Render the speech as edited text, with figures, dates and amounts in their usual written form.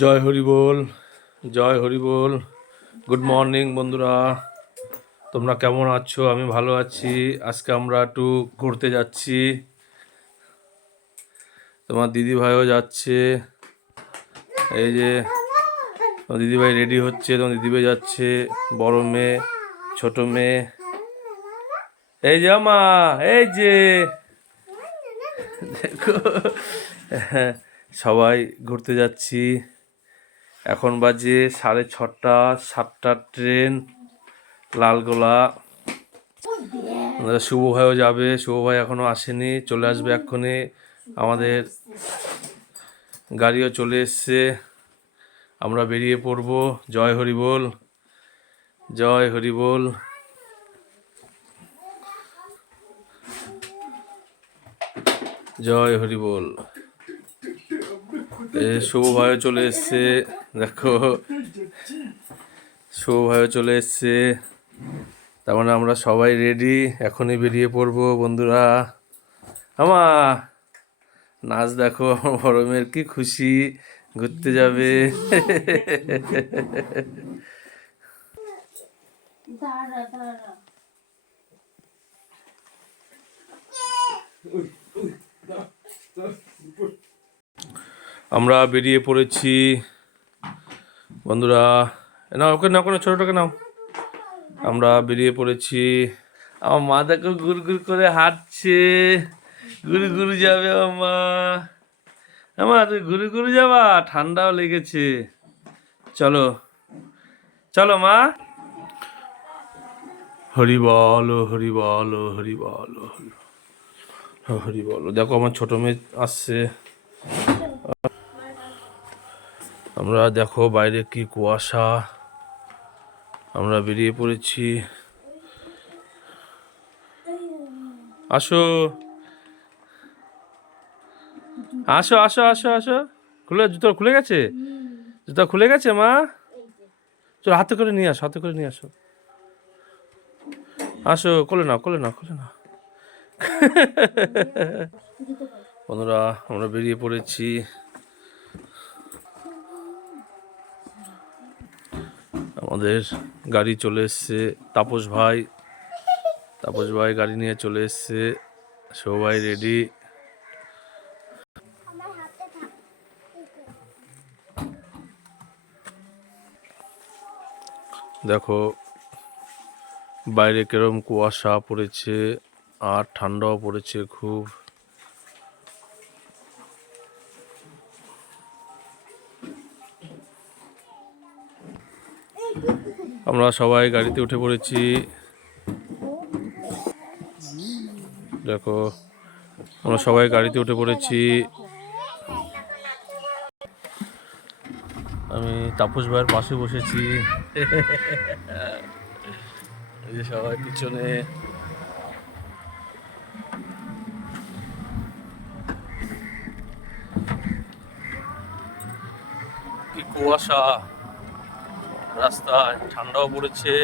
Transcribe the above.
জয় হরি বল, জয় হরি বল। Good morning বন্ধুরা, তোমরা কেমন আছো? আমি ভালো আছি। আজকে আমরা একটু ঘুরতে যাচ্ছি। তোমার দিদি ভাইও যাচ্ছে। এই যে তোমার দিদিভাই রেডি হচ্ছে, তোমার দিদিভাই যাচ্ছে, বড় মেয়ে, ছোট মেয়ে। এই যে মা, এই যে দেখো, সবাই ঘুরতে যাচ্ছি। এখন বাজে 6:30, 7টার ট্রেন লালগোলা। শুভ ভাইও যাবে, শুভ ভাই এখনো আসেনি, চলে আসবে এক্ষুনি। আমাদের গাড়িও চলে এসছে, আমরা বেরিয়ে পড়ব। জয় হরি বল, জয় হরি বল। জয় হরি বল। শুভ ভাইও চলে এসছে, দেখো শুভ ভাইও চলে এসছে। তার মানে আমরা সবাই রেডি, এখনই বেরিয়ে পড়বো বন্ধুরা। আমার নাচ দেখো, আমার বড় মেয়ের কি খুশি, ঘুরতে যাবে। আমরা বেরিয়ে পড়েছি বন্ধুরা। না ওকে নাও, কোনো ছোটটাকে নাও। আমরা বেরিয়ে পড়েছি। আমার মা দেখো ঘুর ঘুর করে হাঁটছে, ঘুরে ঘুরে যাবে মা। আমার তুই ঘুরে ঘুরে যাবা, ঠান্ডাও লেগেছে। চলো চলো মা। হরি বল, হরি বল, হরি বল, হরি বল। দেখো আমার ছোট মেয়ে আসছে। আমরা দেখো বাইরে কি কুয়াশা। আমরা বেরিয়ে পড়েছি। আসো আসো আসো আসো আসো। জুতো খুলে গেছে, জুতো খুলে গেছে মা। চলো হাতে করে নিয়ে আসো, হাতে করে নিয়ে আসো। আসো, কোলে নাও, কোলে নাও, কোলে নাও। বন্ধুরা আমরা বেরিয়ে পড়েছি। আমাদের গাড়ি চলে এসছে। তাপস ভাই গাড়ি নিয়ে চলে এসছে। সবাই রেডি। দেখো বাইরে কিরম কুয়াশা পড়েছে, আর ঠান্ডাও পড়েছে খুব। আমরা সবাই গাড়িতে উঠে পড়েছি। দেখো আমরা সবাই গাড়িতে উঠে পড়েছি। আমি তাপস ভাইয়ের পাশে বসেছি। এই যে সবাই পিছনে। কি কুয়াশা রাস্তায়, ঠান্ডাও পড়েছে।